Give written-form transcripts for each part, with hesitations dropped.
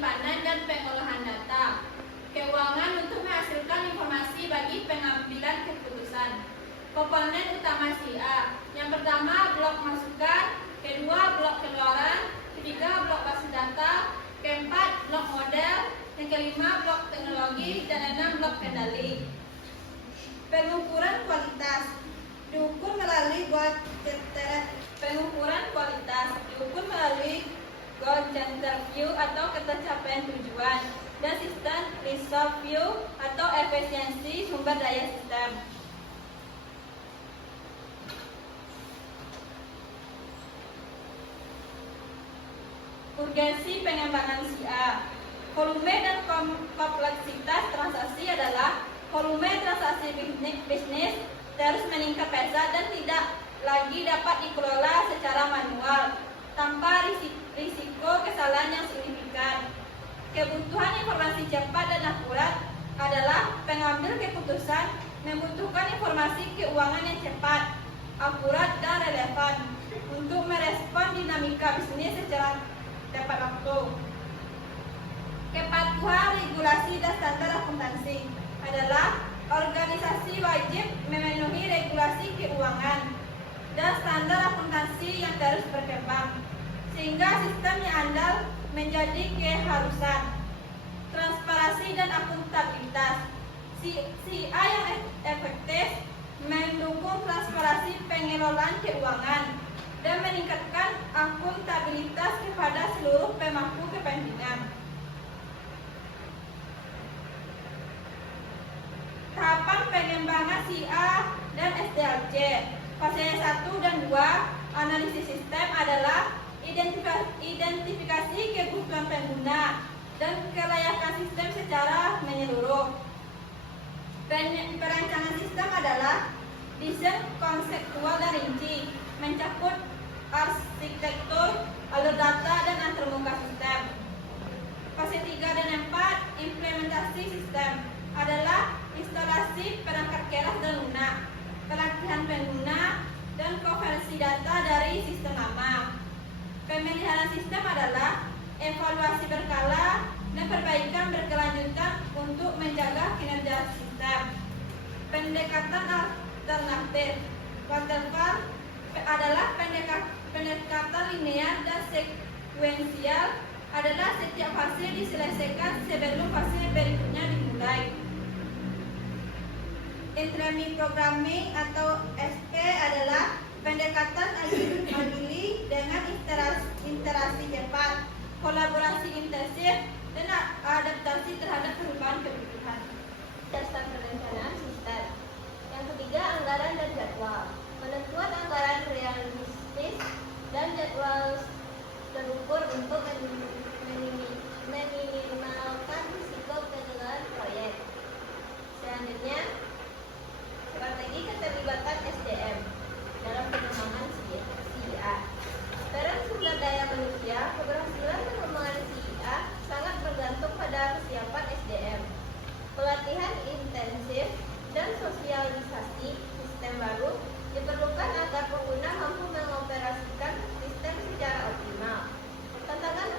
penyimpanan dan pengolahan data. Keuangan untuk menghasilkan informasi bagi pengambilan keputusan. Komponen utama SIA. Yang pertama blok masukan, kedua blok keluaran, ketiga blok basis data, keempat blok model, yang kelima blok teknologi, dan enam blok kendali. Pengukuran kualitas diukur melalui pengukuran kualitas diukur melalui goal center view atau ketercapaian tujuan, dan sistem resource view atau efisiensi sumber daya sistem. Urgensi pengembangan SIA. Volume dan kompleksitas transaksi adalah volume transaksi bisnis terus meningkat pesat dan tidak lagi dapat dikelola secara manual tanpa risiko kesalahan yang signifikan. Kebutuhan informasi cepat dan akurat adalah pengambil keputusan membutuhkan informasi keuangan yang cepat, akurat, dan relevan untuk merespon dinamika bisnis secara tepat waktu. Kepatuhan regulasi dan standar akuntansi adalah organisasi wajib memenuhi regulasi keuangan dan standar akuntansi yang terus berkembang, sehingga sistemnya andal menjadi keharusan. Transparansi dan akuntabilitas. SIA yang efektif mendukung transparansi pengelolaan keuangan dan meningkatkan akuntabilitas kepada seluruh pemangku kepentingan. Tahapan pengembangan SIA dan SDLC. Fase 1 dan 2 analisis sistem adalah identifikasi kebutuhan pengguna dan kelayakan sistem secara menyeluruh. Perancangan sistem adalah desain konseptual dan rinci, mencakup arsitektur, alur data, dan antarmuka sistem. Fase 3 dan 4 implementasi sistem adalah instalasi perangkat keras dan lunak, pelatihan pengguna, dan konversi data dari sistem lama. Pemeliharaan sistem adalah evaluasi berkala dan perbaikan berkelanjutan untuk menjaga kinerja sistem. Pendekatan alternatif waterfall adalah pendekatan linear dan sekuensial adalah setiap fase diselesaikan sebelum fase berikutnya dimulai. Intermediate programming atau SP adalah pendekatan agili dengan interaksi cepat, kolaborasi intensif, dan adaptasi terhadap perubahan kebutuhan. Dasar perencanaan sistem. Yang ketiga, anggaran dan jadwal. Penentuan anggaran realistis dan jadwal terukur untuk meminimalkan risiko kegagalan proyek. Selanjutnya, strategi keterlibatan SDM dalam pengembangan SIA. Peran sumber daya manusia, keberhasilan pengembangan SIA sangat bergantung pada kesiapan SDM. Pelatihan intensif dan sosialisasi sistem baru diperlukan agar pengguna mampu mengoperasikan sistem secara optimal. Tantangan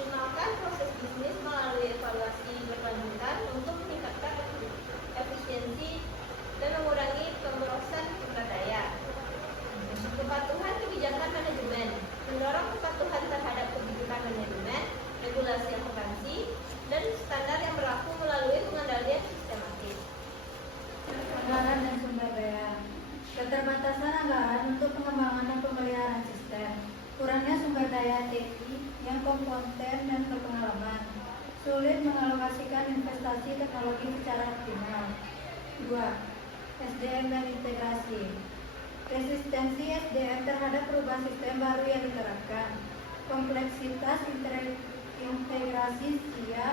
Mengoptimalkan proses bisnis melalui evaluasi berkelanjutan untuk meningkatkan efisiensi dan mengurangi pemborosan sumber daya. Kepatuhan kebijakan manajemen, mendorong kepatuhan terhadap kebijakan manajemen, regulasi akuntansi, dan standar yang berlaku melalui pengendalian sistematis. Anggaran dan sumber daya. Keterbatasan anggaran untuk pengembangan dan pemeliharaan sistem. Kurangnya sumber daya TI yang kompeten dan berpengalaman. Sulit mengalokasikan investasi teknologi secara optimal. 2. SDM dan integrasi. Resistensi SDM terhadap perubahan sistem baru yang diterapkan. Kompleksitas integrasi SIA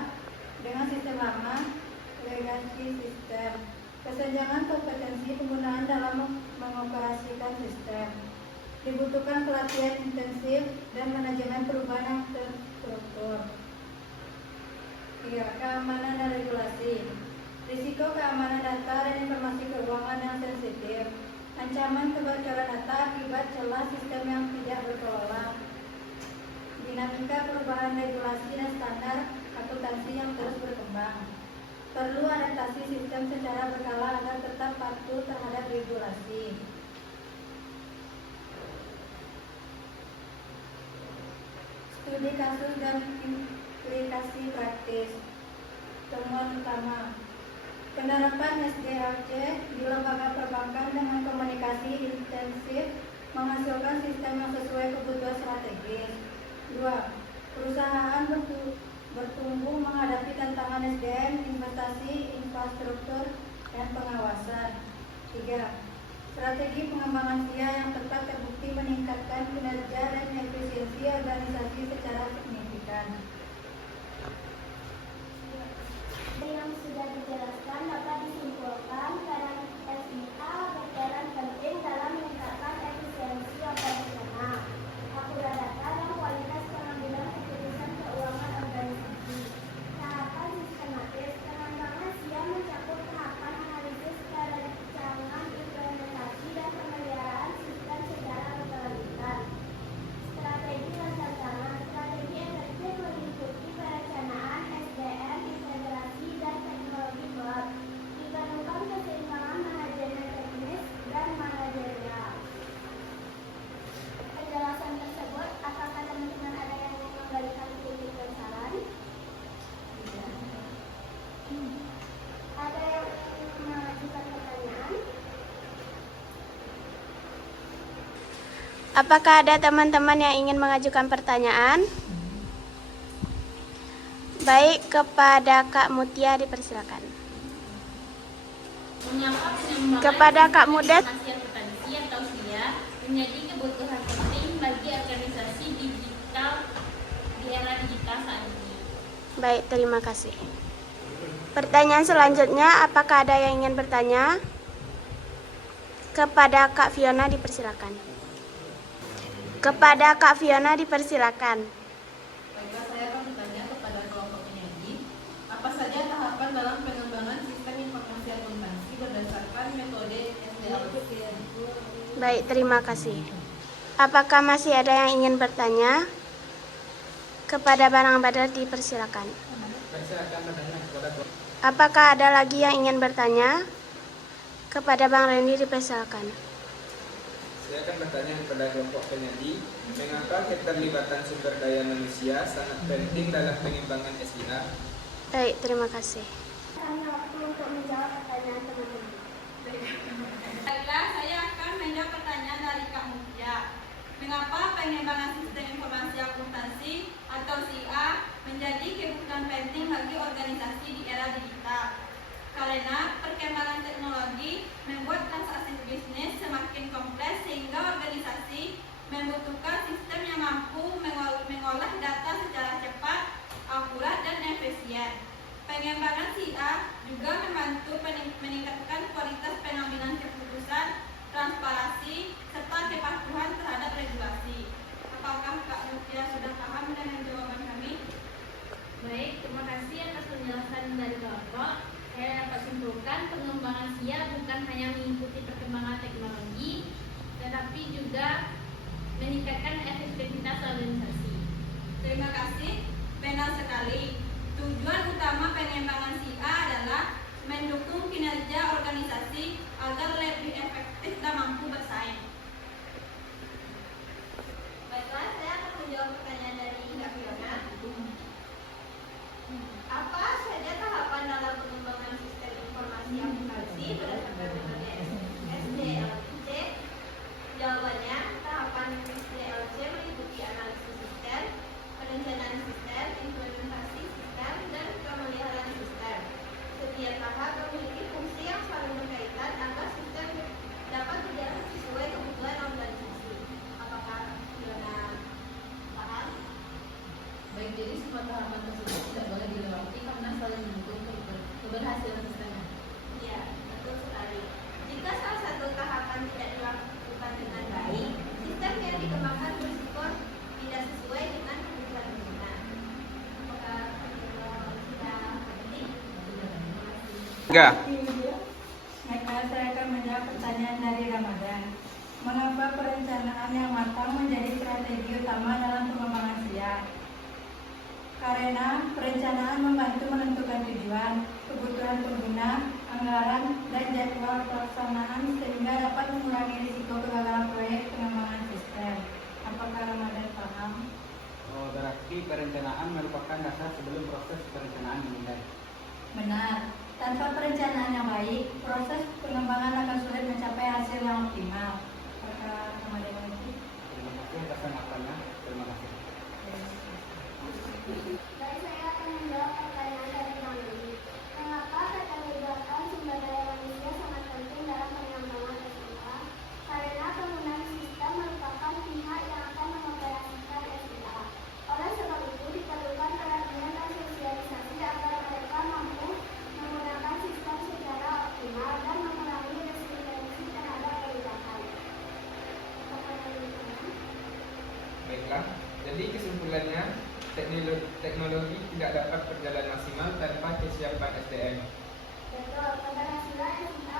dengan sistem lama, legacy sistem. Kesenjangan kompetensi penggunaan dalam mengoperasikan sistem. Dibutuhkan pelatihan intensif dan manajemen perubahan yang terstruktur. 3. Keamanan dan regulasi. Risiko keamanan data dan informasi keuangan yang sensitif. Ancaman kebocoran data akibat celah sistem yang tidak berkelola. Dinamika perubahan regulasi dan standar akuntansi yang terus berkembang. Perlu adaptasi sistem secara berkala agar tetap patuh terhadap regulasi. Studi kasus dan implikasi praktis. Temuan utama: penerapan SDLC di lembaga perbankan dengan komunikasi intensif menghasilkan sistem yang sesuai kebutuhan strategis. 2. Perusahaan bertumbuh menghadapi tantangan SDM, investasi, infrastruktur, dan pengawasan. 3. Strategi pengembangan SIA yang tepat terbukti meningkatkan kinerja dan efisiensi organisasi secara signifikan. Yang sudah dijelaskan dapat disimpulkan peran SIA berperan penting dalam meningkatkan efisiensi operasional, akurat data, dan kualitas pengambilan keputusan keuangan organisasi. Tahapan sistematis pengembangan SIA mencakup tahapan analisis perencanaan, implementasi, dan pemeliharaan sistem secara berkelanjutan. Strategi rencana, strategi efektif meliputi perencanaan SDM, integrasi, dan teknologi cloud. Diperlukan keseimbangan manajemen teknis dan manajerial. Penjelasan tersebut, apakah teman-teman ada yang ingin memberikan kritik dan saran? Ada yang ingin mengajukan pertanyaan? Apakah ada teman-teman yang ingin mengajukan pertanyaan? Baik, kepada Kak Mutia dipersilakan. Mengapa pengembangan Kepada Kak Mudet. informasi akuntansi atau SIA menjadi kebutuhan penting bagi organisasi digital di era digital saat ini? Baik, terima kasih. Pertanyaan selanjutnya, apakah ada yang ingin bertanya? Kepada Kak Fiona dipersilakan. Kepada Kak Fiona dipersilakan. Baiklah, saya akan bertanya kepada kelompok penyaji, apa saja tahapan dalam pengembangan sistem informasi akuntansi berdasarkan metode SDLC? Baik, terima kasih. Apakah masih ada yang ingin bertanya? Kepada Barang Badar dipersilakan. Apakah ada lagi yang ingin bertanya? Kepada Bang Randy dipersilakan. Saya akan bertanya kepada kelompok penyaji, mengapa keterlibatan sumber daya manusia sangat penting dalam pengembangan SIA? Baik, terima kasih. Hanya waktu untuk menjawab pertanyaan teman-teman. Baiklah, saya akan menjawab pertanyaan dari Kak Mutia. Mengapa pengembangan sistem informasi akuntansi atau SIA menjadi kebutuhan penting bagi organisasi di era digital? Karena perkembangan teknologi membuat transaksi bisnis semakin kompleks sehingga organisasi membutuhkan sistem yang mampu mengolah data secara cepat, akurat, dan efisien. Pengembangan SIA juga membantu meningkatkan kualitas pengambilan keputusan, transparansi, serta kepatuhan terhadap regulasi. Apakah Kak Mutia sudah paham dengan jawaban kami? Baik, terima kasih atas penjelasan dari kelompok. Saya dapat simpulkan pengembangan SIA bukan hanya mengikuti perkembangan teknologi, tetapi juga meningkatkan efektivitas organisasi. Terima kasih. Apa saja tahapan dalam pengembangan sistem informasi aplikasi berdasarkan metode SDLC? Jawabannya, tahapan SDLC meliputi analisis sistem, perencanaan sistem, implementasi sistem, dan pemeliharaan sistem. Setiap tahap memiliki fungsi yang saling berkaitan agar sistem dapat berjalan sesuai kebutuhan organisasi. Apakah sudah paham? Baik, jadi semua tahapan tersebut tidak boleh dilewati karena saling mendukung keberhasilan sistemnya. Iya, betul sekali. Jika salah satu tahapan tidak dilakukan dengan baik, sistem yang dikembangkan berisiko tidak sesuai dengan kebutuhan pengguna. Apakah sudah mengerti? Enggak. Maka saya akan menjawab pertanyaan dari Ramadan. Mengapa perencanaan yang matang menjadi strategi utama dalam pengembangan SIA? Karena perencanaan membantu menentukan tujuan, kebutuhan pengguna, anggaran, dan jadwal pelaksanaan sehingga dapat mengurangi risiko kegagalan proyek pengembangan sistem. Apakah Ramadan paham? Oh, berarti perencanaan merupakan dasar sebelum proses perencanaan dimulai. Benar. Tanpa perencanaan yang baik, proses pengembangan akan sulit mencapai hasil yang optimal. Apakah Ramadan mengerti? Terima kasih atas kesempatan. Terima kasih. Baik, saya akan menjawab pertanyaan dari Noni. Mengapa keterlibatan sumber daya manusia sangat penting dalam pengembangan SIA? Karena penggunaan sistem merupakan pihak yang akan mengoperasikan SIA. Oleh sebab itu diperlukan pelatihan dan sosialisasi agar mereka mampu menggunakan sistem secara optimal dan mengurangi resistensi terhadap pelibatan. Baiklah, jadi kesimpulannya, teknologi tidak dapat berjalan maksimal tanpa kesiapan SDM. Betul, keberhasilan SIA